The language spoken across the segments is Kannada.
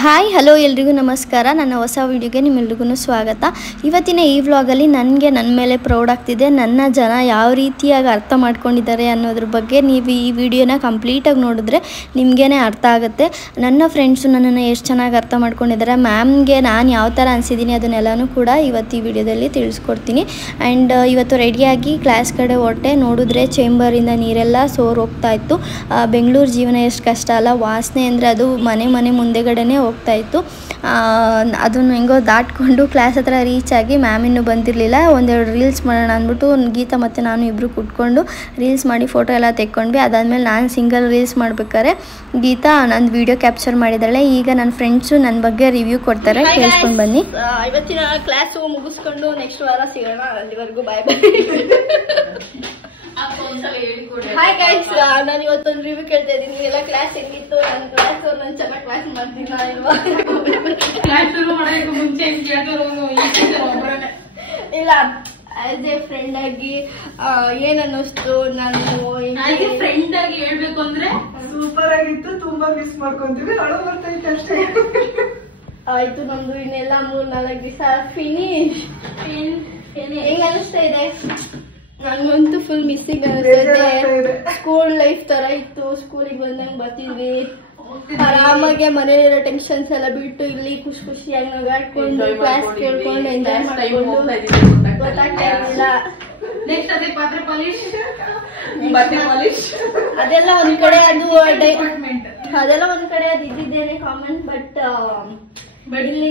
ಹಾಯ್ ಹಲೋ ಎಲ್ರಿಗೂ ನಮಸ್ಕಾರ. ನನ್ನ ಹೊಸ ವಿಡಿಯೋಗೆ ನಿಮ್ಮೆಲ್ರಿಗೂ ಸ್ವಾಗತ. ಇವತ್ತಿನ ಈ ವ್ಲಾಗಲ್ಲಿ ನನಗೆ ನನ್ನ ಮೇಲೆ ಪ್ರೌಡ್ ಆಗ್ತಿದೆ. ನನ್ನ ಜನ ಯಾವ ರೀತಿಯಾಗಿ ಅರ್ಥ ಮಾಡ್ಕೊಂಡಿದ್ದಾರೆ ಅನ್ನೋದ್ರ ಬಗ್ಗೆ ನೀವು ಈ ವಿಡಿಯೋನ ಕಂಪ್ಲೀಟಾಗಿ ನೋಡಿದ್ರೆ ನಿಮಗೇ ಅರ್ಥ ಆಗುತ್ತೆ. ನನ್ನ ಫ್ರೆಂಡ್ಸು ನನ್ನನ್ನು ಎಷ್ಟು ಚೆನ್ನಾಗಿ ಅರ್ಥ ಮಾಡ್ಕೊಂಡಿದ್ದಾರೆ, ಮ್ಯಾಮ್ಗೆ ನಾನು ಯಾವ ಥರ ಅನಿಸಿದ್ದೀನಿ ಅದನ್ನೆಲ್ಲನೂ ಕೂಡ ಇವತ್ತು ಈ ವಿಡಿಯೋದಲ್ಲಿ ತಿಳಿಸ್ಕೊಡ್ತೀನಿ. ಆ್ಯಂಡ್ ಇವತ್ತು ರೆಡಿಯಾಗಿ ಕ್ಲಾಸ್ ಕಡೆ ಹೊರಟೆ. ನೋಡಿದ್ರೆ ಚೇಂಬರಿಂದ ನೀರೆಲ್ಲ ಹೋಗ್ತಾಯಿತ್ತು. ಬೆಂಗಳೂರು ಜೀವನ ಎಷ್ಟು ಕಷ್ಟ ಅಲ್ಲ, ವಾಸನೆ ಅಂದರೆ ಅದು ಮನೆ ಮುಂದೆಗಡೆನೇ ಹೋಗ್ತಾಯಿತ್ತು. ಅದನ್ನು ಹೆಂಗೋ ದಾಟ್ಕೊಂಡು ಕ್ಲಾಸ್ ಹತ್ರ ರೀಚ್ ಆಗಿ ಮ್ಯಾಮ್ ಇನ್ನೂ ಬಂದಿರಲಿಲ್ಲ. ಒಂದೆರಡು ರೀಲ್ಸ್ ಮಾಡೋಣ ಅಂದ್ಬಿಟ್ಟು ಗೀತಾ ಮತ್ತು ನಾನು ಇಬ್ಬರು ಕುತ್ಕೊಂಡು ರೀಲ್ಸ್ ಮಾಡಿ ಫೋಟೋ ಎಲ್ಲ ತೆಕ್ಕೊಂಡ್ವಿ. ಅದಾದಮೇಲೆ ನಾನು ಸಿಂಗಲ್ ರೀಲ್ಸ್ ಮಾಡ್ಬೇಕಾದ್ರೆ ಗೀತಾ ನಂದು ವಿಡಿಯೋ ಕ್ಯಾಪ್ಚರ್ ಮಾಡಿದ್ದಾಳೆ. ಈಗ ನನ್ನ ಫ್ರೆಂಡ್ಸು ನನ್ನ ಬಗ್ಗೆ ರಿವ್ಯೂ ಕೊಡ್ತಾರೆ, ಕೇಳಿಸ್ಕೊಂಡು ಬನ್ನಿ. ಇವತ್ತಿನ ಕ್ಲಾಸು ಮುಗಿಸ್ಕೊಂಡು ನೆಕ್ಸ್ಟ್ ವಾರ ಸಿಗೋಣ. ಅಲ್ಲಿವರೆಗೂ ಬಾಯ್ ಬಾಯ್. ಹಾಯ್ ಗೈಸ್, ನಾನು ಇವತ್ತೊಂದು ರಿವ್ಯೂ ಕೇಳ್ತಾ ಇದ್ದೀನಿ. ನೀವೆಲ್ಲ ಕ್ಲಾಸ್ ಹೆಂಗಿತ್ತು? ನನ್ನ ಕ್ಲಾಸ್ ನಾನು ಚೆನ್ನಾಗಿ ಕ್ಲಾಸ್ ಮಾಡ್ತೀನ ಇಲ್ವಾ? ಇಲ್ಲ, ಆಸ್ ಎ ಫ್ರೆಂಡ್ ಆಗಿ ಏನ್ ಅನ್ನಿಸ್ತು? ನಾನು ಫ್ರೆಂಡ್ ಆಗಿ ಹೇಳ್ಬೇಕು ಅಂದ್ರೆ ಸೂಪರ್ ಆಗಿತ್ತು. ತುಂಬಾ ಮಿಸ್ ಮಾಡ್ಕೊಂತೀವಿ. ಅಳು ಬರ್ತೈತೆ ಅಷ್ಟೇ. ಆಯ್ತು, ನಮ್ದು ಇನ್ನೆಲ್ಲ 3-4 ದಿವಸ ಫಿನಿಶ್. ಹೆಂಗ್ ಅನಿಸ್ತಾ ಇದೆ? ನನಗಂತೂ ಫುಲ್ ಮಿಸ್ಸಿಂಗ್ ಅನಿಸ್ತೈತೆ. ಸ್ಕೂಲ್ ಲೈಫ್ ತರ ಇತ್ತು. ಸ್ಕೂಲಿಗೆ ಬಂದಂಗೆ ಬರ್ತಿದ್ವಿ, ಆರಾಮಾಗೆ ಮನೇಲಿರೋ ಟೆನ್ಷನ್ಸ್ ಎಲ್ಲ ಬಿಟ್ಟು ಇಲ್ಲಿ ಖುಷಿಯಾಗಿ ನಗಾಡ್ಕೊಂಡು ಕ್ಲಾಸ್ ಕೇಳ್ಕೊಂಡು ಎಂಜಾಯ್ ಮಾಡ್ಕೊಂಡು ಗೊತ್ತಾಗ್ತಾ ಇರಲಿಲ್ಲ. ಅದೆಲ್ಲ ಒಂದ್ ಕಡೆ ಅದೆಲ್ಲ ಒಂದ್ ಕಡೆ ಅದು ಇದ್ದಿದ್ದೇನೆ ಕಾಮನ್. ಬಟ್ ಇಲ್ಲಿ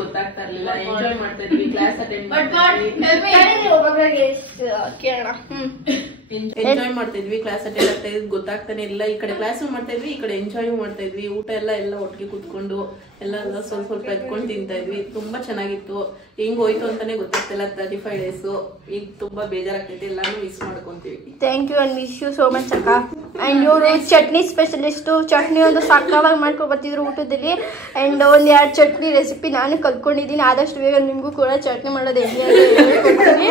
ಗೊತ್ತಾಗ್ತಾ ಇರ್ಲಿಲ್ಲ, ಎಂಜಾಯ್ ಮಾಡ್ತಾ ಇದ್ವಿ, ಕ್ಲಾಸ್ ಅಟೆಂಡ್ ಕೇಳೋಣ. ಎಂಜಾಯ್ ಮಾಡ್ತಾ ಇದ್ವಿ, ಕ್ಲಾಸ್ ಅಟೆಂಡ್ ಆಗ್ತಾ ಇದ್ವಿ, ಗೊತ್ತಾಗ್ತಾನೆ ಇಲ್ಲ. ಈ ಕಡೆ ಕ್ಲಾಸ್ ಮಾಡ್ತಾ ಇದ್ವಿ, ಈ ಕಡೆ ಎಂಜಾಯ್ ಮಾಡ್ತಾ ಇದ್ವಿ. ಊಟ ಎಲ್ಲ ಒಟ್ಟಿಗೆ ಕುತ್ಕೊಂಡು ಎಲ್ಲ ಸ್ವಲ್ಪ ಎತ್ಕೊಂಡು ತಿಂತಾ ಇದ್ವಿ. ತುಂಬಾ ಚೆನ್ನಾಗಿತ್ತು. ಹೆಂಗ್ ಹೋಯ್ತು ಅಂತಾನೆ ಗೊತ್ತಾಗ್ತಿಲ್ಲ. 35 days ಈಗ ತುಂಬಾ ಬೇಜಾರಾಗ್ತೈತೆ. ಎಲ್ಲಾನು ಮಿಸ್ ಮಾಡ್ಕೊಂತೀವಿ. Thank you and wish you so much ಅಕ್ಕ. ಅಂಡ್ ಇವರು ಚಟ್ನಿ ಸ್ಪೆಷಲಿಸ್ಟು. ಚಟ್ನಿ ಒಂದು ಸಕ್ಕತ್ತಾಗಿ ಮಾಡ್ಕೊಂಡು ಬರ್ತಿದ್ರು ಊಟದಲ್ಲಿ. ಅಂಡ್ ಒಂದ್ 2 ಚಟ್ನಿ ರೆಸಿಪಿ ನಾನು ಕಲ್ತ್ಕೊಂಡಿದ್ದೀನಿ. ಆದಷ್ಟು ಬೇಗ ನಿಮಗೂ ಕೂಡ ಚಟ್ನಿ ಮಾಡೋದು ಹೆಂಗೆ ಹೇಳ್ಕೊಡ್ತೀನಿ.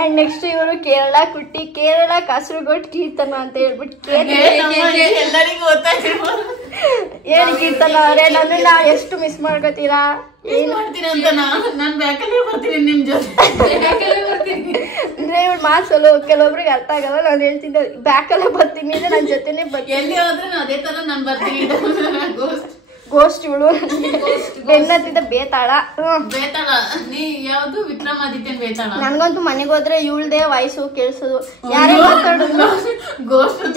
ಅಂಡ್ ನೆಕ್ಸ್ಟ್ ಇವರು ಕೇರಳ ಕುಟ್ಟಿ, ಕೇರಳ ಕಾಸರಗೋಡು ಕೀರ್ತನ ಅಂತ ಹೇಳ್ಬಿಟ್ಟು ಎಲ್ಲರಿಗೂ ಗೊತ್ತಾಗಿರ್ಬೋದು. ಹೇಳಿ ಕೀರ್ತನ ಅವರೇ, ನನ್ನನ್ನ ಎಷ್ಟು ಮಿಸ್ ಮಾಡ್ಕೋತೀರಾ? ಏನ್ ಮಾಡ್ತೀನಿ ಅಂತ ನಾನು ಬ್ಯಾಕಲ್ಲೇ ಬರ್ತೀನಿ ನಿಮ್ ಜೊತೆ. ಅಂದ್ರೆ ಇವ್ಳು ಮಾರ್ಕ್ಸಲ್ಲ, ಕೆಲವೊಬ್ರಿಗೆ ಅರ್ಥ ಆಗಲ್ಲ. ನಾನು ಹೇಳ್ತಿದ್ದೆ ಬ್ಯಾಕಲ್ಲೇ ಬರ್ತೀನಿ ಅಂದ್ರೆ ನನ್ನ ಜೊತೆನೆ ಬರ್ತೀನಿ. ಎಲ್ಲಿ ಹೋದ್ರೆ ಅದೇ ತರ ನಾನು ಬರ್ತೀನಿ. ಗೋಸ್ಟ್ ಇವಳು. ಬೆನ್ನತ್ತಿದ್ದ ಬೇತಾಳ. ನೀ ಯಾವ್ದು ವಿಕ್ರಮಾದಿತ್ಯನ್ ಬೇತಾಳ. ನನ್ಗಂತೂ ಮನೆಗೆ ಹೋದ್ರೆ ಇವಳ್ದೇ ವಾಯ್ಸು ಕೇಳಿಸೋದು. ಯಾರೇ ಮಾತಾಡೋದು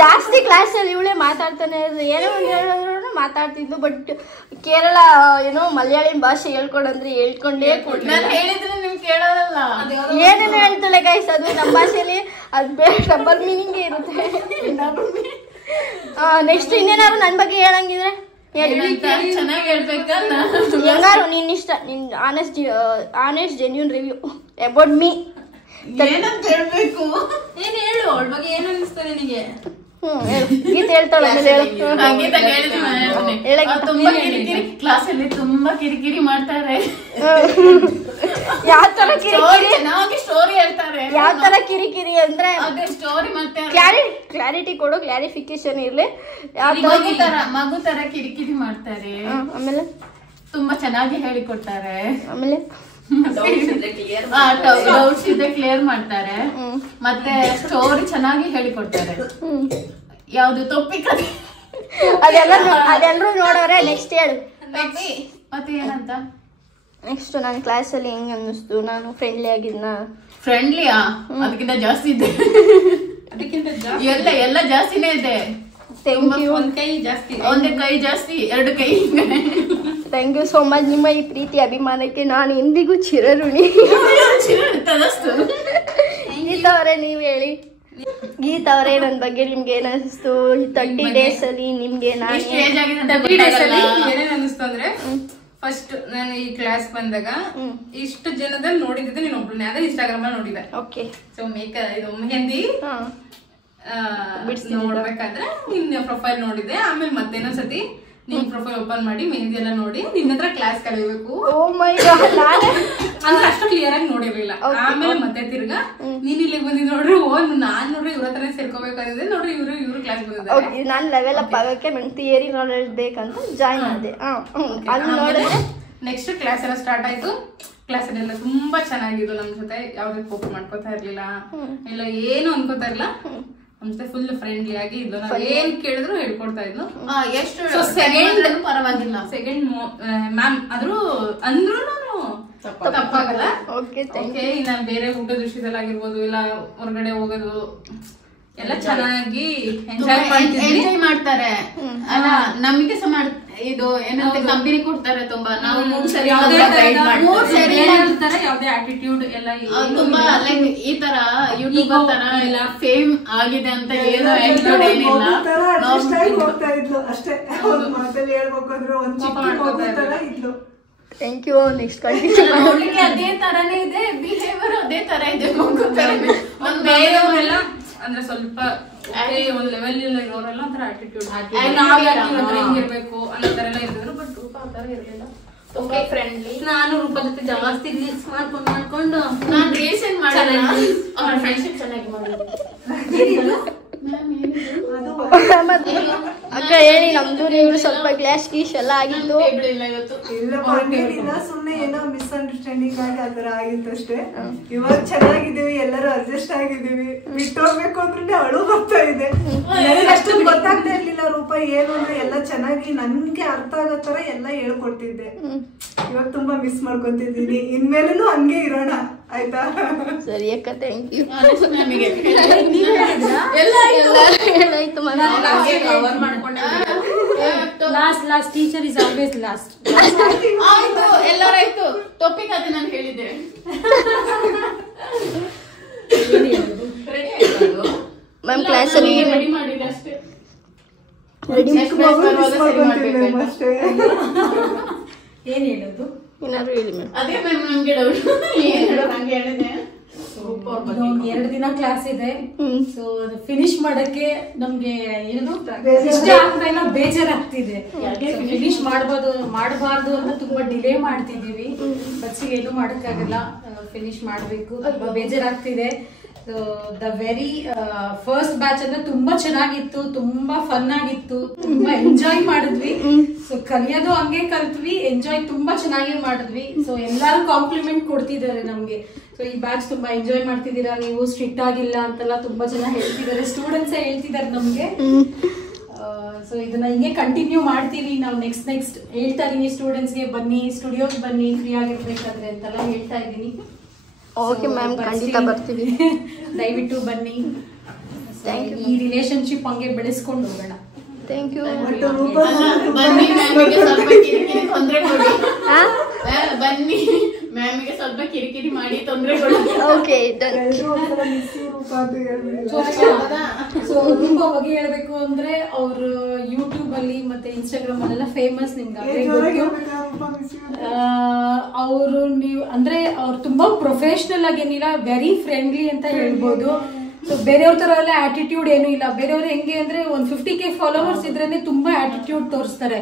ಜಾಸ್ತಿ ಕ್ಲಾಸ್ ಅಲ್ಲಿ ಇವಳೇ ಮಾತಾಡ್ತಾನೆ. ಏನೋ ಒಂದು ಹೇಳಿದ್ರು ಮಾತಾಡ್ತಿದ್ಲು. ಬಟ್ ಕೇರಳ ಏನೋ ಮಲಯಾಳಿ ಭಾಷೆ ಹೇಳ್ಕೊಂಡ್ರೆ ಹೇಳ್ಕೊಂಡೇ ಹೇಳಿದ್ರೆ ನಿಮ್ಗೆ ಕೇಳೋದಲ್ಲ. ಏನೇನೋ ಹೇಳ್ತಾಳೆ ಗೈಸ್. ಅದು ನಮ್ಮ ಭಾಷೆಯಲ್ಲಿ ಅದು ಡಬಲ್ ಮೀನಿಂಗ್ ಇರುತ್ತೆ. ನೆಕ್ಸ್ಟ್ ಇನ್ನೇನಾದ್ರು ನನ್ನ ಬಗ್ಗೆ ಹೇಳಂಗಿದ್ರೆ ಚೆನ್ನಾಗಿ ಹೇಳ್ಬೇಕಲ್ಲ. ಹೆಂಗಾರು ನಿನ್ ಇಷ್ಟ. ನಿನ್ honest genuine review about me ಏನಂತ ಹೇಳ್ಬೇಕು? ಏನ್ ಹೇಳು, ಅವಳ ಬಗ್ಗೆ ಏನ್ ಅನಿಸ್ತಾ ನಿನಗೆ? ಗೀತ ಹೇಳ್ತಾಳೆ. ತುಂಬಾ ಕಿರಿಕಿರಿ ಕ್ಲಾಸ್ ಅಲ್ಲಿ, ತುಂಬಾ ಕಿರಿಕಿರಿ ಮಾಡ್ತಾರೆ. ಯಾವ ತರ ಕಿರಿಕಿರಿ? ಚೆನ್ನಾಗಿ ಸ್ಟೋರಿ ಹೇಳ್ತಾರೆ. ಯಾವ ತರ ಕಿರಿಕಿರಿ ಅಂದ್ರೆ ಸ್ಟೋರಿ ಮತ್ತೆ ಕ್ಲಾರಿಟಿ ಕೊಡು, ಕ್ಲಾರಿಫಿಕೇಶನ್ ಇರ್ಲಿ. ಮಗು ತರ ಕಿರಿಕಿರಿ ಮಾಡ್ತಾರೆ. ಆಮೇಲೆ ತುಂಬಾ ಚೆನ್ನಾಗಿ ಹೇಳಿಕೊಡ್ತಾರೆ. ಆಮೇಲೆ ಡೌಟ್ಸ್ ಇದ್ರೆ ಕ್ಲಿಯರ್ ಮಾಡ್ತಾರೆ. ಮತ್ತೆ ಸ್ಟೋರಿ ಚೆನ್ನಾಗಿ ಹೇಳಿಕೊಡ್ತಾರೆ. ಯಾವ್ದು ತೊಪ್ಪಿ ಕಥೆ ಅದೆಲ್ಲರೂ ನೋಡೋರೆ. ನೆಕ್ಸ್ಟ್ ಹೇಳು. ಮತ್ತೆ ಏನಂತ? ನೆಕ್ಸ್ಟ್ ನನ್ನ ಕ್ಲಾಸಲ್ಲಿ ಹೆಂಗ್ ಅನ್ನಿಸ್ತು? ನಾನು ಫ್ರೆಂಡ್ಲಿ ಆಗಿದ್ನ? ಫ್ರೆಂಡ್ಲಿಯಾ? ಅದಕ್ಕಿಂತ ಜಾಸ್ತಿ ಇದೆ. ಎಲ್ಲ ಜಾಸ್ತಿನೇ ಇದೆ. ಒಂದೇ ಕೈ ಜಾಸ್ತಿ, 2 ಕೈ. Thank you so much. ನಿಮ್ಮ ಈ ಪ್ರೀತಿ ಅಭಿಮಾನಕ್ಕೆ ನಾನು ಎಂದಿಗೂ ಚಿರಋಣಿ. ಗೀತಾ ಅವರೇ, ನೀವ್ ಹೇಳಿ. ಗೀತಾ ಅವರೇ, ನನ್ನ ಬಗ್ಗೆ ನಿಮ್ಗೆ ಏನ್ ಅನಿಸ್ತು? 30 days ಅಲ್ಲಿ ನಿಮ್ಗೆ ಏನೇನ್ ಅನಿಸ್ತು ಅಂದ್ರೆ, ಫಸ್ಟ್ ನಾನು ಈ ಕ್ಲಾಸ್ ಬಂದಾಗ ಇಷ್ಟು ಜನದಲ್ಲಿ ನೋಡಿದ್ದೆ ನೀನು ಒಬ್ಳನ್ನೇ. ಅದೇ ಇನ್ಸ್ಟಾಗ್ರಾಮ್ ಅಲ್ಲಿ ನೋಡಿದೆ. ಓಕೆ. ಸೊ ಇದು ಮೆಹಂದಿ ನೋಡ್ಬೇಕಾದ್ರೆ ನಿನ್ನ ಪ್ರೊಫೈಲ್ ನೋಡಿದೆ. ಆಮೇಲೆ ಮತ್ತೇನೊಂದ್ಸತಿ ನಿನ್ ಪ್ರೊಫೈಲ್ ಓಪನ್ ಮಾಡಿ ಮೆಹಂದಿ ಎಲ್ಲ ನೋಡಿ ನಿನ್ನ ಹತ್ರ ಕ್ಲಾಸ್ ಕಲಿಬೇಕು. ಓ ಮೈ ಗಾಡ್, ಅಂದ್ರೆ ಅಷ್ಟು ಕ್ಲಿಯರ್ ಆಗಿ ನೋಡಿರ್ಲಿಲ್ಲ. ಆಮೇಲೆ ಮತ್ತೆ ತಿರ್ಗಾ ನೀನ್ ಇಲ್ಲಿಗೆ ಬಂದಿದ್ ನೋಡ್ರಿ, ನಾನ್ ನೋಡ್ರಿ ಇವ್ರ ಹತ್ರ ಸೇರ್ಕೋಬೇಕಾಗಿದೆ ನೋಡ್ರಿ, ಇವ್ರು ಕ್ಲಾಸ್ ಬಂದಿದ್ದಾರೆ. ನಾನು ಲೆವೆಲ್ ಅಪ್ ಆಗಕ್ಕೆ ನಂಗೆ ಥಿಯರಿ ನಾಲೆಡ್ಜ್ ಬೇಕಂತ ಜಾಯ್ನ್ ಆದೆ. ಅಲ್ಲಿ ನೋಡಿದ್ರೆ ನೆಕ್ಸ್ಟ್ ಕ್ಲಾಸ್ ಎಲ್ಲ ಸ್ಟಾರ್ಟ್ ಆಯ್ತು. ಕ್ಲಾಸ್ ಎಲ್ಲ ತುಂಬಾ ಚೆನ್ನಾಗಿದ್ದು. ನಮ್ ಜೊತೆ ಯಾವ್ದೇ ಕೋಪ ಮಾಡ್ಕೋತಾ ಇರ್ಲಿಲ್ಲ, ಇಲ್ಲ ಏನು ಅನ್ಕೋತಾ ಇರ್ಲಿಲ್ಲ. ನಮ್ ಜೊತೆ ಫುಲ್ ಫ್ರೆಂಡ್ಲಿ ಆಗಿ ಇದ್ಲು. ನಾವ್ ಏನ್ ಕೇಳಿದ್ರು ಹೇಳ್ಕೊಡ್ತಾ ಇದ್ಲು. ಎಷ್ಟು ಸೆಕೆಂಡ್ ಪರವಾಗಿಲ್ಲ, ಸೆಕೆಂಡ್ ಮ್ಯಾಮ್ ಆದ್ರೂ ಅಂದ್ರೂ ತಪ್ಪಾಗಲ್ಲ. ಓಕೆ, ಇನ್ನ ಬೇರೆ ಊಟದ ವಿಷಯದಲ್ಲಿ ಆಗಿರ್ಬೋದು, ಇಲ್ಲ ಹೊರಗಡೆ ಹೋಗೋದು ಎಲ್ಲ ಚೆನ್ನಾಗಿ ಎಂಜಾಯ್ ಮಾಡ್ತಾರೆ ಅಲ್ಲ. ನಮಗೆ ಸಹ ಇದು ಏನಂತ ಕಂಪನಿ ಕೊಡ್ತಾರೆ ತುಂಬಾ. ನಾವು ಯಾವ್ದೇ ಆಟಿಟ್ಯೂಡ್ ಎಲ್ಲ ತುಂಬಾ ಲೈಕ್ ಈ ತರ ಯೂಟ್ಯೂಬರ್ ತರ ಇಲ್ಲ ಫೇಮ್ ಆಗಿದೆ ಅಂತ ಏನೋ ಆಟಿಟ್ಯೂಡ್ ಏನಿಲ್ಲ. ಹೋಗ್ತಾ ಇದ್ಲು ಅಷ್ಟೇ, ಮಾತಲ್ಲಿ ಹೇಳ್ಬೇಕಾದ್ರೆ ಒಂದ್ ಚಿಕ್ಕ ತರ ಇದ್ಲು. Thank you. Next continue. ನೋಡ್ಲಿಕ್ಕೆ ಅದೇ ತರಾನೇ ಇದೆ, ಬಿಹೇವಿಯರ್ ಅದೇ ತರ ಇದೆ. ಒಂದ್ ಬೇರೆಯವರೆಲ್ಲ ಅಂದ್ರೆ ಸ್ವಲ್ಪ ಒಂದ್ ಲೆವೆಲ್ ಇರೋರೆಲ್ಲ ಒಂಥರ ಆಟಿಟ್ಯೂಡ್, ಹಿಂಗಿರ್ಬೇಕು ಅನ್ನೋ ತರ ಎಲ್ಲ ಇರ್ತಿದ್ರು. ಬಟ್ ರೂಪ ಆ ತರ ಇರ್ಲಿಲ್ಲ, ತುಂಬಾ ಫ್ರೆಂಡ್ಲಿ. ನಾನು ರೂಪ ಜೊತೆ ಜಾಸ್ತಿ ರೀಲ್ಸ್ ಮಾಡ್ಕೊಂಡು ನಾನ್ ರೀಲ್ಸ್ ಏನ್ ಮಾಡಿಲ್ಲ, ಅವ್ರ ಫ್ರೆಂಡ್ಶಿಪ್ ಚೆನ್ನಾಗಿ ಮಾಡಿದ್ರು. ಅಕ್ಕ ಹೇಳಿ, ನಮ್ದು ನಿಮ್ದು ಸ್ವಲ್ಪ ಗ್ಲಾಸ್ ಗೀಶ್ ಎಲ್ಲ ಆಗಿತ್ತು. ಇಲ್ಲ ಸುಮ್ನೆ ಏನೋ ಮಿಸ್ಅಂಡರ್ಸ್ಟ್ಯಾಂಡಿಂಗ್ ಆಗಿ ಆತರ ಆಗಿತ್ತಷ್ಟೇ. ಇವಾಗ ಚೆನ್ನಾಗಿದ್ದೀವಿ, ಎಲ್ಲರೂ ಅಡ್ಜಸ್ಟ್ ಆಗಿದ್ದೀವಿ. ಬಿಟ್ಟು ಹೋಗ್ಬೇಕು ಅಂದ್ರೆ ಅಳು ಬರ್ತಾ ಇದೆ. ಅಷ್ಟು ಗೊತ್ತಾಗ್ತಾ ಇರ್ಲಿಲ್ಲ ರೂಪ ಏನು ಅಂದ್ರೆ ಎಲ್ಲ ಚೆನ್ನಾಗಿ ನನ್ಗೆ ಅರ್ಥ ಆಗೋ ತರ ಎಲ್ಲ ಹೇಳ್ಕೊಡ್ತಿದ್ದೆ. ಇವಾಗ ತುಂಬಾ ಮಿಸ್ ಮಾಡ್ಕೊತಿದ್ದೀನಿ. ಇನ್ಮೇಲೂ ಹಂಗೆ ಇರೋಣ ಆಯ್ತಾ? ಸರಿ ಅಕ್ಕ, thank you. Last teacher is always last. ಆಯ್ತು, ಎಲ್ಲರಾಯ್ತು. ಟಾಪಿಕ್ ಅದು ನಾನು ಹೇಳಿದ್ದೆ. ಮ್ಯಾಮ್ ಕ್ಲಾಸಲ್ಲಿ ರೆಡಿ ಮಾಡಿದೆ ಅಷ್ಟೇ. ಏನ್ ಹೇಳೋದು? ಏನಾದ್ರು ಹೇಳಿ ಮ್ಯಾಮ್. ಅದೇ ಮ್ಯಾಮ್ ನಮ್ಗೆ ಡೌಟ್. ಏನ್ ಹೇಳೋದು ಹಂಗೆ ಹೇಳಿದೆ. 2 ದಿನ ಕ್ಲಾಸ್ ಇದೆ. ಸೊ ಅದು ಫಿನಿಶ್ ಮಾಡಕ್ಕೆ ನಮ್ಗೆ ಏನು ಇಷ್ಟ ಆಗ್ತಾ ಇಲ್ಲ, ಬೇಜಾರಾಗ್ತಿದೆ. ಫಿನಿಶ್ ಮಾಡಬಾರ್ದು ಅಂತ ತುಂಬಾ ಡಿಲೇ ಮಾಡ್ತಿದೀವಿ. ಬಸ್ಸಿಗೆ ಏನು ಮಾಡಕ್ಕಾಗಲ್ಲ, ಫಿನಿಶ್ ಮಾಡ್ಬೇಕು. ತುಂಬಾ ಬೇಜಾರಾಗ್ತಿದೆ. ದ ವೆರಿ ಫಸ್ಟ್ ಬ್ಯಾಚ್ ಅಂದ್ರೆ ತುಂಬಾ ಚೆನ್ನಾಗಿತ್ತು, ತುಂಬಾ ಫನ್ ಆಗಿತ್ತು, ತುಂಬಾ ಎಂಜಾಯ್ ಮಾಡಿದ್ವಿ. ಸೊ ಕಲಿಯೋದು ಹಂಗೆ ಕಲ್ತ್ವಿ, ಎಂಜಾಯ್ ತುಂಬಾ ಚೆನ್ನಾಗಿ ಮಾಡಿದ್ವಿ. ಸೊ ಎಲ್ಲಾರು ಕಾಂಪ್ಲಿಮೆಂಟ್ ಕೊಡ್ತಿದ್ದಾರೆ ನಮ್ಗೆ. ಸೊ ಈ ಬ್ಯಾಚ್ ತುಂಬಾ ಎಂಜಾಯ್ ಮಾಡ್ತಿದ್ದೀರಾ, ನೀವು ಸ್ಟ್ರಿಕ್ಟ್ ಆಗಿಲ್ಲ ಅಂತೆಲ್ಲ ತುಂಬಾ ಜನ ಹೇಳ್ತಿದ್ದಾರೆ, ಸ್ಟೂಡೆಂಟ್ಸ್ ಹೇಳ್ತಿದ್ದಾರೆ ನಮ್ಗೆ. ಸೊ ಇದನ್ನ ಹಿಂಗೆ ಕಂಟಿನ್ಯೂ ಮಾಡ್ತೀವಿ ನಾವು. ನೆಕ್ಸ್ಟ್ ಹೇಳ್ತಾ ಇದೀನಿ ಸ್ಟೂಡೆಂಟ್ಸ್ಗೆ, ಬನ್ನಿ ಸ್ಟುಡಿಯೋಗೆ ಬನ್ನಿ, ಫ್ರೀ ಆಗಿರ್ಬೇಕಾದ್ರೆ ಅಂತೆಲ್ಲ ಹೇಳ್ತಾ ಇದ್ದೀನಿ. ಓಕೆ ಮ್ಯಾಮ್, ಖಂಡಿತ ಬರ್ತೀವಿ. ದಯವಿಟ್ಟು ಬನ್ನಿ. ಈ ರಿಲೇಶನ್ಶಿಪ್ ಹಂಗೆ ಬೆಳೆಸ್ಕೊಂಡು ಹೋಗೋಣ. Thank you. ಬನ್ನಿ ಮ್ಯಾಮಿಗೆ ಸ್ವಲ್ಪ ಕಿರಿಕಿರಿ ತೊಂದರೆ ಕೊಡಿ. ಬನ್ನಿ ಮ್ಯಾಮಿಗೆ ಸ್ವಲ್ಪ ಕಿರಿಕಿರಿ ಮಾಡಿ ತೊಂದರೆ ಕೊಡಿ. Okay, done. ಸೊ ರೂಪ ಬಗ್ಗೆ ಹೇಳ್ಬೇಕು ಅಂದ್ರೆ ಅವರು ಯೂಟ್ಯೂಬ್ ಅಲ್ಲಿ ಮತ್ತೆ ಇನ್ಸ್ಟಾಗ್ರಾಮ್ ಅಲ್ಲೆಲ್ಲ ಫೇಮಸ್. ನಿಮ್ಗೆ ಅವರು ಅವ್ರು ತುಂಬಾ ಪ್ರೊಫೆಷನಲ್ ಆಗಿ ಏನಿಲ್ಲ, ವೆರಿ ಫ್ರೆಂಡ್ಲಿ ಅಂತ ಹೇಳ್ಬೋದು. ಸೊ ಬೇರೆಯವ್ರ ತರ ಎಲ್ಲ ಆಟಿಟ್ಯೂಡ್ ಏನು ಇಲ್ಲ. ಬೇರೆಯವ್ರು ಹೆಂಗೆ ಅಂದ್ರೆ 150K ಫಾಲೋವರ್ಸ್ ಇದ್ರೇನೆ ತುಂಬಾ ಆಟಿಟ್ಯೂಡ್ ತೋರಿಸ್ತಾರೆ.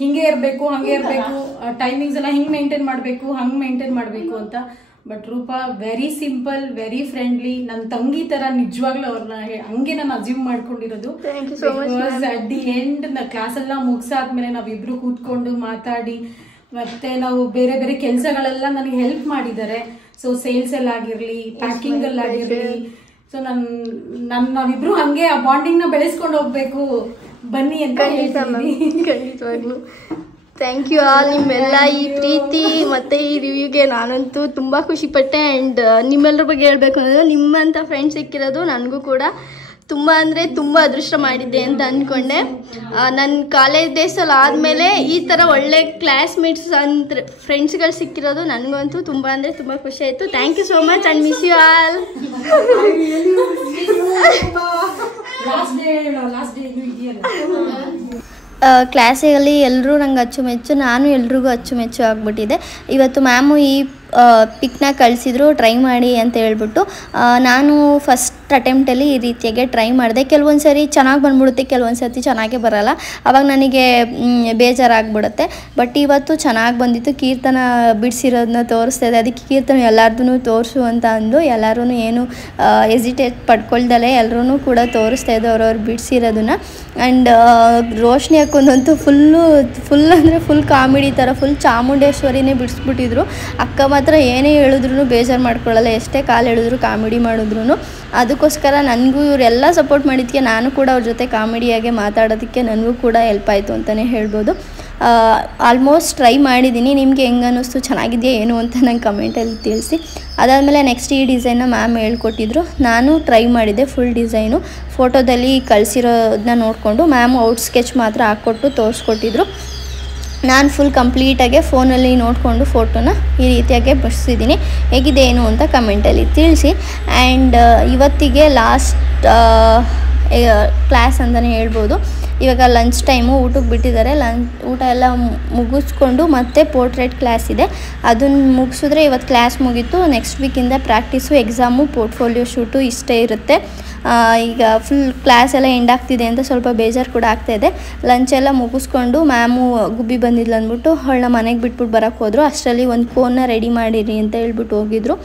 ಹಿಂಗೆ ಇರ್ಬೇಕು, ಹಂಗೆ ಇರ್ಬೇಕು, ಟೈಮಿಂಗ್ಸ್ ಎಲ್ಲ ಹಿಂಗ್ ಮೇಂಟೈನ್ ಮಾಡ್ಬೇಕು, ಹಂಗ್ ಮೇಂಟೈನ್ ಮಾಡ್ಬೇಕು ಅಂತ. But Roopa very simple, very friendly. ನನ್ನ ತಂಗಿ ತರ ನಿಜವಾಗ್ಲೂ ಅವ್ರನ್ನ ಹಂಗೆ ನಾನು ಅಸ್ಯೂಮ್ ಮಾಡ್ಕೊಂಡಿರೋದು. ಅಟ್ ದಿ ಎಂಡ್ ಕ್ಲಾಸ್ ಎಲ್ಲ ಮುಗಿಸಾದ್ಮೇಲೆ ನಾವಿಬ್ರು ಕೂತ್ಕೊಂಡು ಮಾತಾಡಿ, ಮತ್ತೆ ನಾವು ಬೇರೆ ಬೇರೆ ಕೆಲಸಗಳೆಲ್ಲ ನನಗೆ ಹೆಲ್ಪ್ ಮಾಡಿದ್ದಾರೆ. ಸೊ ಸೇಲ್ಸ್ ಅಲ್ಲಿ ಆಗಿರ್ಲಿ, ಪ್ಯಾಕಿಂಗ್ ಅಲ್ಲಿ ಆಗಿರ್ಲಿ. ಸೊ ನಾವಿಬ್ರು ಹಂಗೆ ಆ ಬಾಂಡಿಂಗ್ ನ ಬೆಳೆಸ್ಕೊಂಡು ಹೋಗ್ಬೇಕು, ಬನ್ನಿ ಅಂತ ಹೇಳ್ತೀನಿ. ಖಂಡಿತವಾಗ್ಲು ಥ್ಯಾಂಕ್ ಯು ಆಲ್. ನಿಮ್ಮೆಲ್ಲ ಈ ಪ್ರೀತಿ ಮತ್ತು ಈ ರಿವ್ಯೂಗೆ ನಾನಂತೂ ತುಂಬ ಖುಷಿಪಟ್ಟೆ. ಆ್ಯಂಡ್ ನಿಮ್ಮೆಲ್ಲರ ಬಗ್ಗೆ ಹೇಳಬೇಕು ಅಂದರೆ ನಿಮ್ಮಂಥ ಫ್ರೆಂಡ್ಸ್ ಸಿಕ್ಕಿರೋದು ನನಗೂ ಕೂಡ ತುಂಬ ಅಂದರೆ ತುಂಬ ಅದೃಷ್ಟ ಮಾಡಿದ್ದೆ ಅಂತ ಅಂದ್ಕೊಂಡೆ. ನನ್ನ ಕಾಲೇಜ್ ಡೇಸಲ್ಲಿ ಆದಮೇಲೆ ಈ ಥರ ಒಳ್ಳೆ ಕ್ಲಾಸ್ಮೇಟ್ಸ್ ಅಂದರೆ ಫ್ರೆಂಡ್ಸ್ಗಳು ಸಿಕ್ಕಿರೋದು ನನಗಂತೂ ತುಂಬ ಅಂದರೆ ತುಂಬ ಖುಷಿ ಆಯಿತು. Thank you so much and miss you all. ಕ್ಲಾಸಿನಲ್ಲಿ ಎಲ್ಲರೂ ನಂಗೆ ಅಚ್ಚುಮೆಚ್ಚು, ನಾನು ಎಲ್ರಿಗೂ ಅಚ್ಚುಮೆಚ್ಚು ಆಗಿಬಿಟ್ಟಿದೆ. ಇವತ್ತು ಮ್ಯಾಮು ಈ ಪಿಕ್ನ ಕಳಿಸಿದ್ರು ಟ್ರೈ ಮಾಡಿ ಅಂತ ಹೇಳ್ಬಿಟ್ಟು. ನಾನು ಫಸ್ಟ್ ಫಸ್ಟ್ ಅಟೆಂಪ್ಟಲ್ಲಿ ಈ ರೀತಿಯಾಗಿ ಟ್ರೈ ಮಾಡಿದೆ. ಕೆಲವೊಂದು ಸರಿ ಚೆನ್ನಾಗಿ ಬಂದ್ಬಿಡುತ್ತೆ, ಕೆಲವೊಂದು ಸರ್ತಿ ಚೆನ್ನಾಗೇ ಬರೋಲ್ಲ. ಆವಾಗ ನನಗೆ ಬೇಜಾರಾಗ್ಬಿಡುತ್ತೆ. ಬಟ್ ಇವತ್ತು ಚೆನ್ನಾಗಿ ಬಂದಿತ್ತು. ಕೀರ್ತನ ಬಿಡಿಸಿರೋದನ್ನ ತೋರಿಸ್ತಾ ಇದೆ. ಅದಕ್ಕೆ ಕೀರ್ತನ ಎಲ್ಲಾರ್ದು ತೋರಿಸು ಅಂತ ಅಂದು ಎಲ್ಲರೂ ಏನು ಎಸಿಟೇಟ್ ಪಡ್ಕೊಳ್ದಲೆ ಎಲ್ಲರೂ ಕೂಡ ತೋರಿಸ್ತಾ ಇದ್ದು ಅವ್ರವ್ರು ಬಿಡಿಸಿರೋದನ್ನ. ಆ್ಯಂಡ್ ರೋಶ್ನಿ ಹಾಕೊಂಡಂತೂ ಫುಲ್ ಅಂದರೆ ಫುಲ್ ಕಾಮಿಡಿ ಥರ ಫುಲ್ ಚಾಮುಂಡೇಶ್ವರಿನೇ ಬಿಡಿಸ್ಬಿಟ್ಟಿದ್ರು. ಅಕ್ಕ ಮಾತ್ರ ಏನೇ ಹೇಳಿದ್ರು ಬೇಜಾರು ಮಾಡ್ಕೊಳ್ಳಲ್ಲ, ಎಷ್ಟೇ ಕಾಲು ಹೇಳಿದ್ರು ಕಾಮಿಡಿ ಮಾಡಿದ್ರು. ಅದಕ್ಕೋಸ್ಕರ ನನಗೂ ಇವರೆಲ್ಲ ಸಪೋರ್ಟ್ ಮಾಡಿದ್ದಕ್ಕೆ ನಾನು ಕೂಡ ಅವ್ರ ಜೊತೆ ಕಾಮಿಡಿಯಾಗೆ ಮಾತಾಡೋದಕ್ಕೆ ನನಗೂ ಕೂಡ ಹೆಲ್ಪ್ ಆಯಿತು ಅಂತಲೇ ಹೇಳ್ಬೋದು. ಆಲ್ಮೋಸ್ಟ್ ಟ್ರೈ ಮಾಡಿದ್ದೀನಿ. ನಿಮಗೆ ಹೆಂಗೆ ಅನ್ನಿಸ್ತು, ಚೆನ್ನಾಗಿದೆಯಾ ಏನು ಅಂತ ನಂಗೆ ಕಮೆಂಟಲ್ಲಿ ತಿಳಿಸಿ. ಅದಾದಮೇಲೆ ನೆಕ್ಸ್ಟ್ ಈ ಡಿಸೈನ್ನ ಮ್ಯಾಮ್ ಹೇಳ್ಕೊಟ್ಟಿದ್ರು. ನಾನು ಟ್ರೈ ಮಾಡಿದೆ ಫುಲ್ ಡಿಸೈನು. ಫೋಟೋದಲ್ಲಿ ಕಳಿಸಿರೋದನ್ನ ನೋಡಿಕೊಂಡು ಮ್ಯಾಮ್ ಔಟ್ ಸ್ಕೆಚ್ ಮಾತ್ರ ಹಾಕ್ಕೊಟ್ಟು ತೋರಿಸ್ಕೊಟ್ಟಿದ್ರು. ನಾನು ಫುಲ್ ಕಂಪ್ಲೀಟಾಗೆ ಫೋನಲ್ಲಿ ನೋಡಿಕೊಂಡು ಫೋಟೋನ ಈ ರೀತಿಯಾಗೆ ಬಿಡಿಸಿದ್ದೀನಿ. ಹೇಗಿದೆ ಏನು ಅಂತ ಕಮೆಂಟಲ್ಲಿ ತಿಳಿಸಿ. ಆ್ಯಂಡ್ ಇವತ್ತಿಗೆ ಲಾಸ್ಟ್ ಕ್ಲಾಸ್ ಅಂತಲೇ ಹೇಳ್ಬೋದು. ಇವಾಗ ಲಂಚ್ ಟೈಮು, ಊಟಕ್ಕೆ ಬಿಟ್ಟಿದ್ದಾರೆ. ಊಟ ಎಲ್ಲ ಮುಗಿಸ್ಕೊಂಡು ಮತ್ತೆ ಪೋರ್ಟ್ರೇಟ್ ಕ್ಲಾಸ್ ಇದೆ. ಅದನ್ನು ಮುಗಿಸಿದ್ರೆ ಇವತ್ತು ಕ್ಲಾಸ್ ಮುಗೀತು. ನೆಕ್ಸ್ಟ್ ವೀಕಿಂದ ಪ್ರಾಕ್ಟೀಸು, ಎಕ್ಸಾಮು, ಪೋರ್ಟ್ಫೋಲಿಯೋ ಶೂಟು ಇಷ್ಟೇ ಇರುತ್ತೆ. ಈಗ ಫುಲ್ ಕ್ಲಾಸ್ ಎಲ್ಲ ಎಂಡ್ ಆಗ್ತಿದೆ ಅಂತ ಸ್ವಲ್ಪ ಬೇಜಾರು ಕೂಡ ಆಗ್ತಾಯಿದೆ. ಲಂಚೆಲ್ಲ ಮುಗಿಸ್ಕೊಂಡು ಮ್ಯಾಮು ಗುಬ್ಬಿ ಬಂದಿದ್ಲು ಅಂದ್ಬಿಟ್ಟು ಅವಳನ್ನ ಮನೆಗೆ ಬಿಟ್ಬಿಟ್ಟು ಬರೋಕ್ಕೆ ಹೋದರು. ಅಷ್ಟರಲ್ಲಿ ಒಂದು ಕೋನ್ನ ರೆಡಿ ಮಾಡಿರಿ ಅಂತ ಹೇಳ್ಬಿಟ್ಟು ಹೋಗಿದ್ರು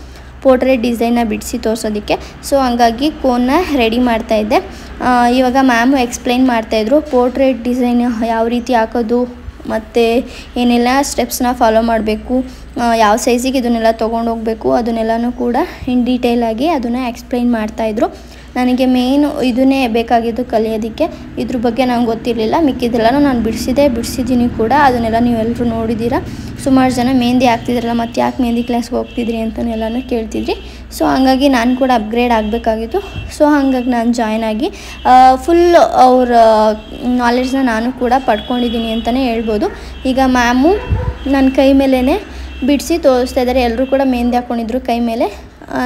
ಪೋರ್ಟ್ರೇಟ್ ಡಿಸೈನ್ನ ಬಿಡಿಸಿ ತೋರಿಸೋದಕ್ಕೆ. ಸೊ ಹಂಗಾಗಿ ಕೋನ್ನ ರೆಡಿ ಮಾಡ್ತಾಯಿದ್ದೆ. ಇವಾಗ ಮ್ಯಾಮು ಎಕ್ಸ್ಪ್ಲೈನ್ ಮಾಡ್ತಾಯಿದ್ರು ಪೋರ್ಟ್ರೇಟ್ ಡಿಸೈನ್ ಯಾವ ರೀತಿ ಹಾಕೋದು ಮತ್ತು ಏನೆಲ್ಲ ಸ್ಟೆಪ್ಸ್ನ ಫಾಲೋ ಮಾಡಬೇಕು, ಯಾವ ಸೈಜಿಗೆ ಇದನ್ನೆಲ್ಲ ತೊಗೊಂಡೋಗ್ಬೇಕು, ಅದನ್ನೆಲ್ಲನೂ ಕೂಡ ಇನ್ ಡೀಟೇಲಾಗಿ ಅದನ್ನು ಎಕ್ಸ್ಪ್ಲೈನ್ ಮಾಡ್ತಾಯಿದ್ರು. ನನಗೆ ಮೇಯ್ನು ಇದನ್ನೇ ಬೇಕಾಗಿದ್ದು ಕಲಿಯೋದಕ್ಕೆ. ಇದ್ರ ಬಗ್ಗೆ ನಂಗೆ ಗೊತ್ತಿರಲಿಲ್ಲ. ಮಿಕ್ಕಿದ್ದೆಲ್ಲನೂ ನಾನು ಬಿಡಿಸಿದ್ದೀನಿ ಕೂಡ. ಅದನ್ನೆಲ್ಲ ನೀವೆಲ್ಲರೂ ನೋಡಿದ್ದೀರಾ. ಸುಮಾರು ಜನ ಮೆಹಂದಿ ಹಾಕ್ತಿದ್ರಲ್ಲ, ಮತ್ತು ಯಾಕೆ ಮೆಹಂದಿ ಕ್ಲಾಸ್ಗೆ ಹೋಗ್ತಿದ್ರಿ ಅಂತಲೂ ಕೇಳ್ತಿದ್ರಿ. ಸೊ ಹಾಗಾಗಿ ನಾನು ಕೂಡ ಅಪ್ಗ್ರೇಡ್ ಆಗಬೇಕಾಗಿತ್ತು. ಸೊ ಹಾಗಾಗಿ ನಾನು ಜಾಯ್ನ್ ಆಗಿ ಫುಲ್ ಅವ್ರ ನಾಲೆಡ್ಜ್ನ ನಾನು ಕೂಡ ಪಡ್ಕೊಂಡಿದ್ದೀನಿ ಅಂತಲೇ ಹೇಳ್ಬೋದು. ಈಗ ಮ್ಯಾಮು ನನ್ನ ಕೈ ಮೇಲೇ ಬಿಡಿಸಿ ತೋರಿಸ್ತಾ ಇದ್ದಾರೆ. ಎಲ್ಲರೂ ಕೂಡ ಮೆಹಂದಿ ಹಾಕ್ಕೊಂಡಿದ್ರು ಕೈ ಮೇಲೆ.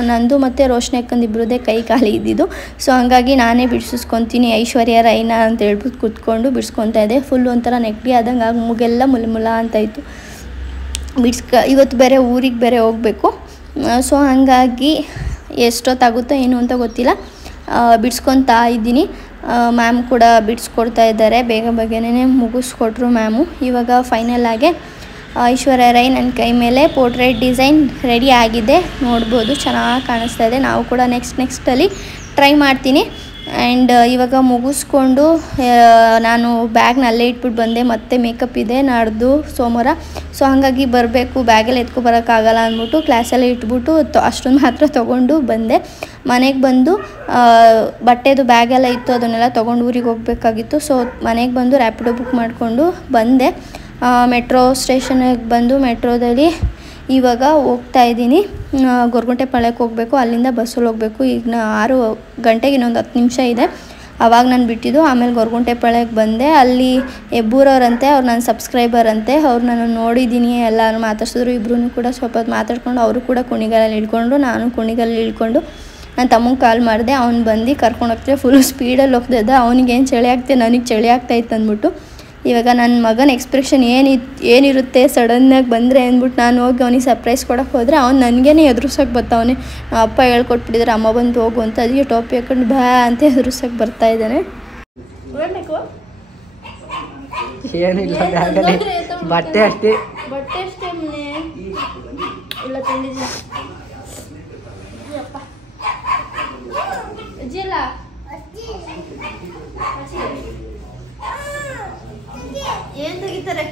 ನಂದು ಮತ್ತು ರೋಶ್ನಿ ಅಕ್ಕಂದಿಬ್ರದ್ದೇ ಕೈ ಖಾಲಿ ಇದ್ದಿದ್ದು. ಸೊ ಹಾಗಾಗಿ ನಾನೇ ಬಿಡಿಸ್ಕೊತೀನಿ ಐಶ್ವರ್ಯ ರೈನಾ ಅಂತ ಹೇಳ್ಬಿಟ್ಟು ಕೂತ್ಕೊಂಡು ಬಿಡಿಸ್ಕೊತಾ ಇದ್ದೆ. ಫುಲ್ ಒಂಥರ ನೆಗಡಿ ಆದಂಗೆ ಆಗ ಮೂಗೆಲ್ಲ ಮುಲ ಅಂತಾಯಿತು. ಇವತ್ತು ಬೇರೆ ಊರಿಗೆ ಬೇರೆ ಹೋಗಬೇಕು. ಸೊ ಹಾಗಾಗಿ ಎಷ್ಟೊತ್ತಾಗುತ್ತೋ ಏನು ಅಂತ ಗೊತ್ತಿಲ್ಲ, ಬಿಡಿಸ್ಕೊತಾ ಇದ್ದೀನಿ. ಮ್ಯಾಮ್ ಕೂಡ ಬಿಡಿಸ್ಕೊಡ್ತಾ ಇದ್ದಾರೆ. ಬೇಗನೆ ಮುಗಿಸ್ಕೊಟ್ರು ಮ್ಯಾಮು. ಇವಾಗ ಫೈನಲ್ ಆಗಿ ಐಶ್ವರ್ಯ ರೈ ನನ್ನ ಕೈ ಮೇಲೆ ಪೋರ್ಟ್ರೇಟ್ ಡಿಸೈನ್ ರೆಡಿ ಆಗಿದೆ. ನೋಡ್ಬೋದು, ಚೆನ್ನಾಗಿ ಕಾಣಿಸ್ತಾ ಇದೆ. ನಾವು ಕೂಡ ನೆಕ್ಸ್ಟಲ್ಲಿ ಟ್ರೈ ಮಾಡ್ತೀನಿ. ಆ್ಯಂಡ್ ಇವಾಗ ಮುಗಿಸ್ಕೊಂಡು ನಾನು ಬ್ಯಾಗ್ನ ಅಲ್ಲೇ ಇಟ್ಬಿಟ್ಟು ಬಂದೆ. ಮತ್ತೆ ಮೇಕಪ್ ಇದೆ ನಾಡ್ದು ಸೋಮವಾರ. ಸೊ ಹಾಗಾಗಿ ಬರಬೇಕು, ಬ್ಯಾಗೆಲ್ಲ ಎತ್ಕೊಬರೋಕ್ಕಾಗಲ್ಲ ಅಂದ್ಬಿಟ್ಟು ಕ್ಲಾಸೆಲ್ಲ ಇಟ್ಬಿಟ್ಟು ಅಷ್ಟೊಂದು ಮಾತ್ರ ತೊಗೊಂಡು ಬಂದೆ. ಮನೆಗೆ ಬಂದು ಬಟ್ಟೆದು ಬ್ಯಾಗೆಲ್ಲ ಇತ್ತು, ಅದನ್ನೆಲ್ಲ ತೊಗೊಂಡು ಊರಿಗೆ ಹೋಗಬೇಕಾಗಿತ್ತು. ಸೊ ಮನೆಗೆ ಬಂದು ರ್ಯಾಪಿಡೋ ಬುಕ್ ಮಾಡಿಕೊಂಡು ಬಂದೆ. ಮೆಟ್ರೋ ಸ್ಟೇಷನ್ಗೆ ಬಂದು ಮೆಟ್ರೋದಲ್ಲಿ ಇವಾಗ ಹೋಗ್ತಾ ಇದ್ದೀನಿ. ಗೊರಗುಂಟೆಪಾಳ್ಯಕ್ಕೆ ಹೋಗಬೇಕು. ಅಲ್ಲಿಂದ ಬಸ್ಸಲ್ಲಿ ಹೋಗಬೇಕು. ಈಗ 6 ಗಂಟೆಗೆ ಇನ್ನೊಂದು 10 ನಿಮಿಷ ಇದೆ. ಆವಾಗ ನಾನು ಬಿಟ್ಟಿದ್ದು. ಆಮೇಲೆ ಗೊರಗುಂಟೆಪಾಳ್ಯಕ್ಕೆ ಬಂದೆ. ಅಲ್ಲಿ ಹೆಬ್ಬೂರವ್ರಂತೆ, ಅವ್ರು ನನ್ನ ಸಬ್ಸ್ಕ್ರೈಬರ್ ಅಂತೆ. ಅವ್ರು ನಾನು ನೋಡಿದ್ದೀನಿ, ಎಲ್ಲರೂ ಮಾತಾಡ್ಸಿದ್ರು. ಇಬ್ಬರೂ ಕೂಡ ಸ್ವಲ್ಪ ಹೊತ್ತು ಮಾತಾಡ್ಕೊಂಡು ಅವರು ಕೂಡ ಕುಣಿಗಲಲ್ಲಿ ಇಳ್ಕೊಂಡ್ರು. ನಾನು ಕುಣಿಗಲಲ್ಲಿ ಇಳ್ಕೊಂಡು ನನ್ನ ತಮ್ಮಂಗೆ ಕಾಲ್ ಮಾಡಿದೆ. ಅವ್ನು ಬಂದು ಕರ್ಕೊಂಡು ಹೋಗ್ತಾರೆ. ಫುಲ್ ಸ್ಪೀಡಲ್ಲಿ ಹೋಗ್ತಿದ್ದ. ಅವನಿಗೇನು ಚಳಿ ಆಗ್ತದೆ, ನನಗೆ ಚಳಿ ಆಗ್ತಾಯಿತ್ತು ಅಂದ್ಬಿಟ್ಟು. ಇವಾಗ ನನ್ನ ಮಗನ ಎಕ್ಸ್ಪ್ರೆಷನ್ ಏನಿರುತ್ತೆ ಸಡನ್ನಾಗಿ ಬಂದರೆ ಅಂದ್ಬಿಟ್ಟು ನಾನು ಹೋಗಿ ಅವನಿಗೆ ಸರ್ಪ್ರೈಸ್ ಕೊಡೋಕ್ಕೆ ಹೋದರೆ ಅವ್ನು ನನಗೇನೆ ಎದುರಿಸೋಕೆ ಬರ್ತಾವನೆ. ಅಪ್ಪ ಹೇಳ್ಕೊಟ್ಬಿಟ್ಟಿದ್ರೆ ಅಮ್ಮ ಬಂದು ಹೋಗು ಅಂತ. ಅದಕ್ಕೆ ಟೋಪಿ ಹಾಕೊಂಡು ಬಾ ಅಂತ ಎದುರಿಸೋಕೆ ಬರ್ತಾ ಇದ್ದಾನೆ. ಏನಿಲ್ಲ, ಬಟ್ಟೆ ಅಷ್ಟೇ. ಬಟ್ಟೆ ಅಷ್ಟೇ ಇಲ್ಲ ತಂದಿದ್ದೀನಿ. ಅಜ್ಜಿಲ್ಲ ಏನ್ ತೆಗಿತಾರೆ?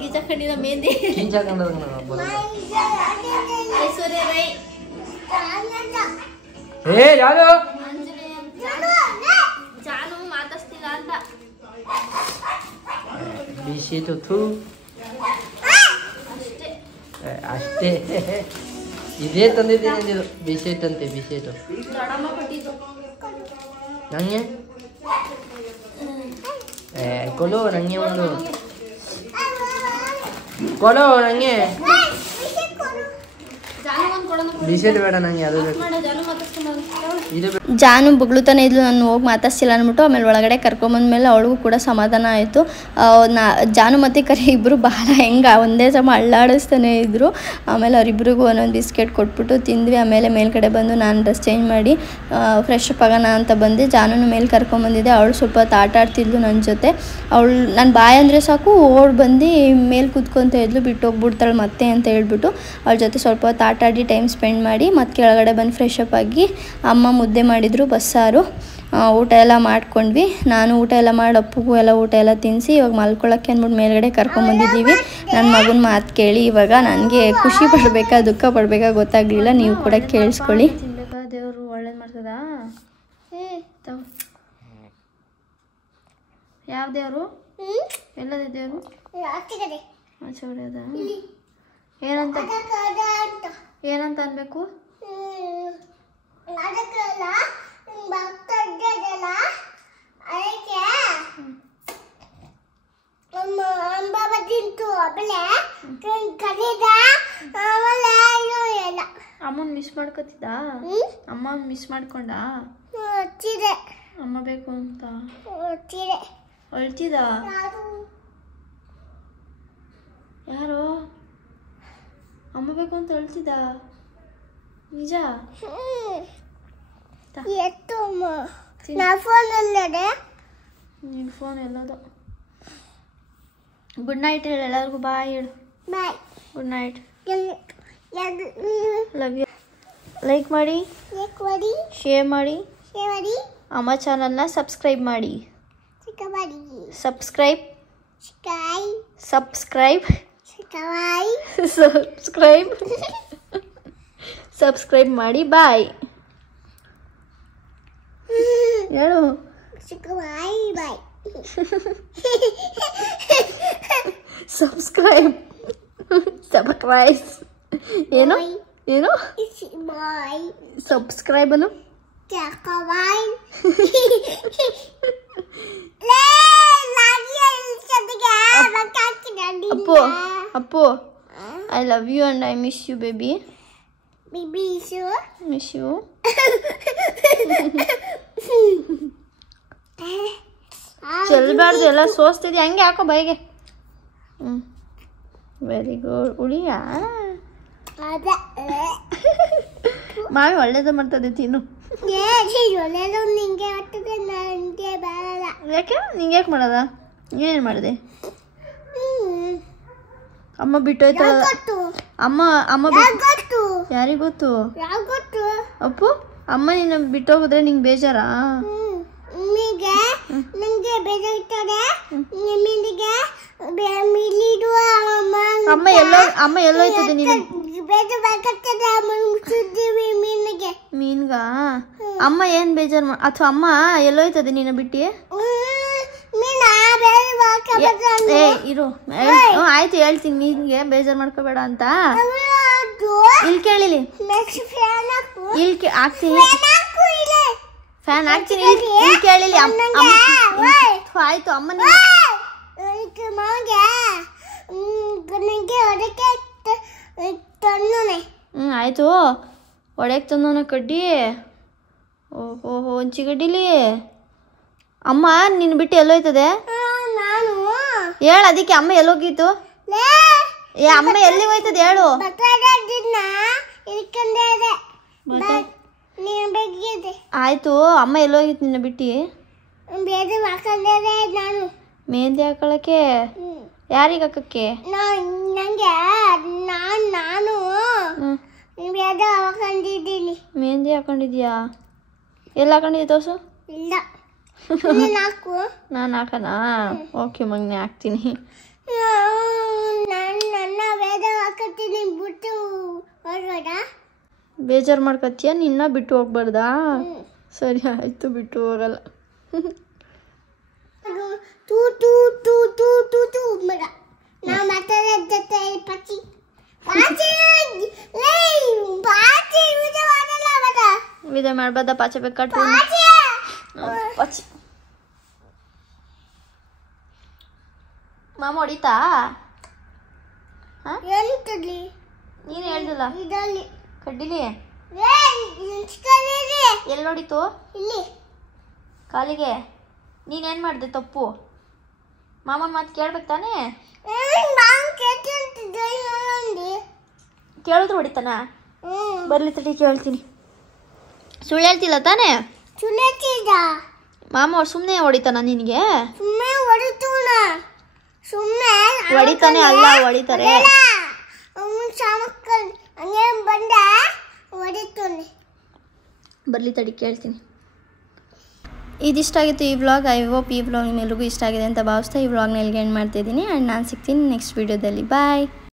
ಗೀಜ ಕಣ್ಣಿನ ಮೆಹಂದಿ ಐಶ್ವರ್ಯ ರೈ ಜಾನು ಮಾತಾಡ್ತಿಲ್ಲ ಅಂತ ಅಷ್ಟೇ. ಇದೇ ತಂದಿದ್ದೀನಿ. ಬಿಸೆಟ್ ಅಂತೆ, ಬಿಸೆಟು ನಂಗೆ ಕೊಡು, ನಂಗೆ ಒಂದು ಕೊಡು. ನಂಗೆ ಬಿಸೆಟ್ ಬೇಡ, ನಂಗೆ ಅದು ಬೇಕು. ಜಾನು ಬೊಗಳುತ್ತಾನೆ ಇದ್ಲು, ನಾನು ಹೋಗಿ ಮಾತಾಡ್ಸಿಲ್ಲ ಅಂದ್ಬಿಟ್ಟು ಆಮೇಲೆ ಒಳಗಡೆ ಕರ್ಕೊಂಬಂದ್ಮೇಲೆ ಅವಳಿಗೂ ಕೂಡ ಸಮಾಧಾನ ಆಯಿತು. ಜಾನು ಮತ್ತು ಕರಿ ಇಬ್ಬರು ಬಹಳ ಹೆಂಗೆ ಒಂದೇ ಸಮ ಅಳ್ಳಾಡಿಸ್ತಾನೆ ಇದ್ದರು. ಆಮೇಲೆ ಅವರಿಬ್ಬರಿಗೂ ಒಂದೊಂದು ಬಿಸ್ಕೆಟ್ ಕೊಟ್ಬಿಟ್ಟು ತಿಂದ್ವಿ. ಆಮೇಲೆ ಮೇಲ್ಗಡೆ ಬಂದು ನಾನು ಡ್ರೆಸ್ ಚೇಂಜ್ ಮಾಡಿ ಫ್ರೆಶ್ ಅಪ್ ಆಗೋಣ ಅಂತ ಬಂದೆ. ಜಾನುನು ಮೇಲೆ ಕರ್ಕೊಂಬಂದಿದ್ದೆ. ಅವಳು ಸ್ವಲ್ಪ ಹೊತ್ತು ಆಟ ಆಡ್ತಿದ್ಲು ನನ್ನ ಜೊತೆ. ಅವಳು ನಾನು ಬಾಯ್ ಅಂದರೆ ಸಾಕು ಓಡ್ ಬಂದು ಮೇಲೆ ಕೂತ್ಕೊತ ಇದ್ಲು, ಬಿಟ್ಟು ಹೋಗ್ಬಿಡ್ತಾಳೆ ಮತ್ತೆ ಅಂತ ಹೇಳ್ಬಿಟ್ಟು ಅವಳ ಜೊತೆ ಸ್ವಲ್ಪ ಹೊತ್ತು ಆಟ ಆಡಿ ಟೈಮ್ ಸ್ಪೆಂಡ್ ಮಾಡಿ ಮತ್ತೆ ಕೆಳಗಡೆ ಬಂದು ಫ್ರೆಶ್ ಅಪ್ ಆಗಿ ಅಮ್ಮ ಮುದ್ದೆ ಮಾಡಿದರು, ಬಸ್ಸಾರು, ಊಟ ಎಲ್ಲ ಮಾಡ್ಕೊಂಡ್ವಿ. ನಾನು ಊಟ ಎಲ್ಲ ಮಾಡಿ ಅಪ್ಪಗೂ ಎಲ್ಲ ಊಟ ಎಲ್ಲ ತಿನ್ನಿಸಿ ಇವಾಗ ಮಲ್ಕೊಳ್ಳೋಕ್ಕೆ ಅಂದ್ಬಿಟ್ಟು ಮೇಲ್ಗಡೆ ಕರ್ಕೊಂಬಂದಿದ್ದೀವಿ. ನನ್ನ ಮಗನ ಮಾತು ಕೇಳಿ ಇವಾಗ ನನಗೆ ಖುಷಿ ಪಡಬೇಕಾ ದುಃಖ ಪಡಬೇಕಾ ಗೊತ್ತಾಗಲಿಲ್ಲ. ನೀವು ಕೂಡ ಕೇಳಿಸ್ಕೊಳ್ಳಿ. ತಿನ್ಬೇಕಾ? ದೇವರು ಒಳ್ಳೇದು ಮಾಡ್ತದಾ? ಯಾವ ದೇವರು? ಎಲ್ಲದ ದೇವರು? ಆಚೆ ಹೊಡೆಯೋದ? ಏನಂತ ಅನ್ಬೇಕು? ಅಮ್ಮನ್ ಮಿಸ್ ಮಾಡ್ಕೊತಿದ್ದ? ಅಮ್ಮ ಮಿಸ್ ಮಾಡ್ಕೊಂಡ? ಅಮ್ಮ ಬೇಕು ಅಂತ ಅಳ್ತಿದ? ಯಾರು? ಅಮ್ಮ ಬೇಕು ಅಂತ ಅಳ್ತಿದ್ದ? ನಿಜ? ನಿನ್ನ ಫೋನ್ ಎಲ್ಲದು. ಗುಡ್ ನೈಟ್ ಹೇಳು ಎಲ್ಲರಿಗೂ. ಬಾಯ್ ಹೇಳು. Good night. Love you. Like ಮಾಡಿ, ಶೇರ್ ಮಾಡಿ, ಅಮ್ಮ ಚಾನಲ್ನ ಸಬ್ಸ್ಕ್ರೈಬ್ ಮಾಡಿ. ಸಬ್ಸ್ಕ್ರೈಬ್ ಸಬ್ಸ್ಕ್ರೈಬ್ ಮಾಡಿ. ಬಾಯ್ ಹೇಳು. ಸಬ್ಸ್ಕ್ರೈಬ್ ಏನು ಏನು ಸಬ್ಸ್ಕ್ರೈಬ್ ಅನ್ನು Appu Appu, I love you and I miss you baby. Miss you. ಚೆಲ್ಬಾರ್ದು, ಎಲ್ಲ ಸೋಸ್ತಿದ್ಯಾ ಹಂಗೆ ಹಾಕೋ ಬಾಯಿಗೆ. Very good. ಉಳಿಯಾ ಮಾವಿ ಒಳ್ಳೇದು ಮಾಡ್ತದೆ, ತಿನ್ನು. ಯಾಕೆ ನಿಂಗೆ ಯಾಕೆ ಮಾಡೋದ? ಏನೇನು ಮಾಡಿದೆ? ಅಮ್ಮ ಬಿಟ್ಟೋಯ್ತಲ್ಲ. ಅಮ್ಮ ಯಾರಿಗೆ ಗೊತ್ತು? ಅಪ್ಪು, ಅಮ್ಮ ನಿನ್ನ ಬಿಟ್ಟೋಗಿದ್ರೆ ನಿಂಗೆ ಬೇಜಾರಾ? ಅಮ್ಮ ಎಲ್ಲೋಯ್ತದೆ ನೀನು? ಮೀನ್ಗ ಅಮ್ಮ ಏನ್ ಬೇಜಾರು ಅಥವಾ ಅಮ್ಮ ಎಲ್ಲೋಯ್ತದೆ ನೀನು ಬಿಟ್ಟಿ? ಇರು, ಆಯ್ತು ಹೇಳ್ತೀನಿ, ನಿನ್ಗೆ ಬೇಜಾರು ಮಾಡ್ಕೋಬೇಡ ಅಂತ. ಇಲ್ಲಿ ಕೇಳಿಲಿ, ಇಲ್ಲಿ ಹಾಕ್ತೀನಿ, ಫ್ಯಾನ್ ಹಾಕ್ತೀನಿ, ಇಲ್ಲಿ ಕೇಳಿಲಿ. ಆಯ್ತು ಅಮ್ಮ ಆಯ್ತು. ಒಡೆಯಕ್ಕೆ ತಂದವನ ಕಡ್ಡಿ. ಓಹೋ ಒಂಚಿ ಗಡ್ಡಿಲಿ. ಅಮ್ಮ ನಿನ್ನ ಬಿಟ್ಟು ಎಲ್ಲೋಯ್ತದೆ ಹೇಳು. ಅದಕ್ಕೆ ಅಮ್ಮ ಎಲ್ಲೋಗಿತ್ತು? ಅಮ್ಮ ಎಲ್ಲಿ ಹೋಯ್ತದೆ ಹೇಳು. ಆಯ್ತು, ಅಮ್ಮ ಎಲ್ಲೋಗಿತ್ತು ನಿನ್ನ ಬಿಟ್ಟು? ಮೆಹಂದಿ ಹಾಕೊಳಕ್ಕೆ? ಯಾರಿಗೆ ಹಾಕಕ್ಕೆ? ಮೆಹಂದಿ ಹಾಕೊಂಡಿದ್ಯಾ? ಎಲ್ಲ ಹಾಕೊಂಡಿದ್ಯಾ ತೋರ್ಸು. ನಾನು ಹಾಕನಾ? ಓಕೆ ಮಗನೆ, ಹಾಕ್ತೀನಿ. ಬೇಜಾರು ಮಾಡ್ಕೊತೀಯ? ನಿನ್ನ ಬಿಟ್ಟು ಹೋಗ್ಬಾರ್ದಾ? ಸರಿ ಆಯ್ತು, ಬಿಟ್ಟು ಹೋಗಲ್ಲ. ವಿಧ ಮಾಡ್ಬಾರ್ದ? ಪಾಚೆ ಬೇಕಾಟು ಪಾಚಿ. ಮಾಮ ಹೊಡಿತಾ? ನೀನು ಹೇಳ್ದಿಲ್ಲ ಕಡ್ಡಿಲಿ? ಎಲ್ಲಿ ನೋಡಿತು? ಇಲ್ಲಿ ಕಾಲಿಗೆ. ನೀನೇನು ಮಾಡಿದೆ ತಪ್ಪು? ಮಾಮನ ಮಾತು ಕೇಳ್ಬೇಕು ತಾನೇ? ಕೇಳಿದ್ರು ಹೊಡಿತಾನ? ಬರ್ಲಿ ತಡಿ ಕೇಳ್ತೀನಿ. ಸುಳ್ಳು ಹೇಳ್ತಿಲ್ಲ ತಾನೇ? ಮಾಮ ಅವ್ರು ಸುಮ್ಮನೆ ಹೊಡಿತಾನ ನಿನಗೆ? ಹೊಡಿತಾನೆ ಅಲ್ಲ, ಹೊಡಿತಾರೆ. ಬರ್ಲಿ ತಡಿ ಕೇಳ್ತೀನಿ. ಇದಿಷ್ಟಾಗಿತ್ತು ಈ ವ್ಲಾಗ್. ಐ ಹೋಪ್ ಈ ವ್ಲಾಗ್ ನಿಮ್ಮೆಲ್ರಿಗೂ ಇಷ್ಟ ಆಗಿದೆ ಅಂತ ಭಾವಿಸ್ತಾ ಈ ವ್ಲಾಗ್ನ ಎಲ್ಲಿಗೆ ಎಂಡ್ ಮಾಡ್ತಾಯಿದ್ದೀನಿ. ಆ್ಯಂಡ್ ನಾನು ಸಿಗ್ತೀನಿ ನೆಕ್ಸ್ಟ್ ವೀಡಿಯೋದಲ್ಲಿ. ಬಾಯ್.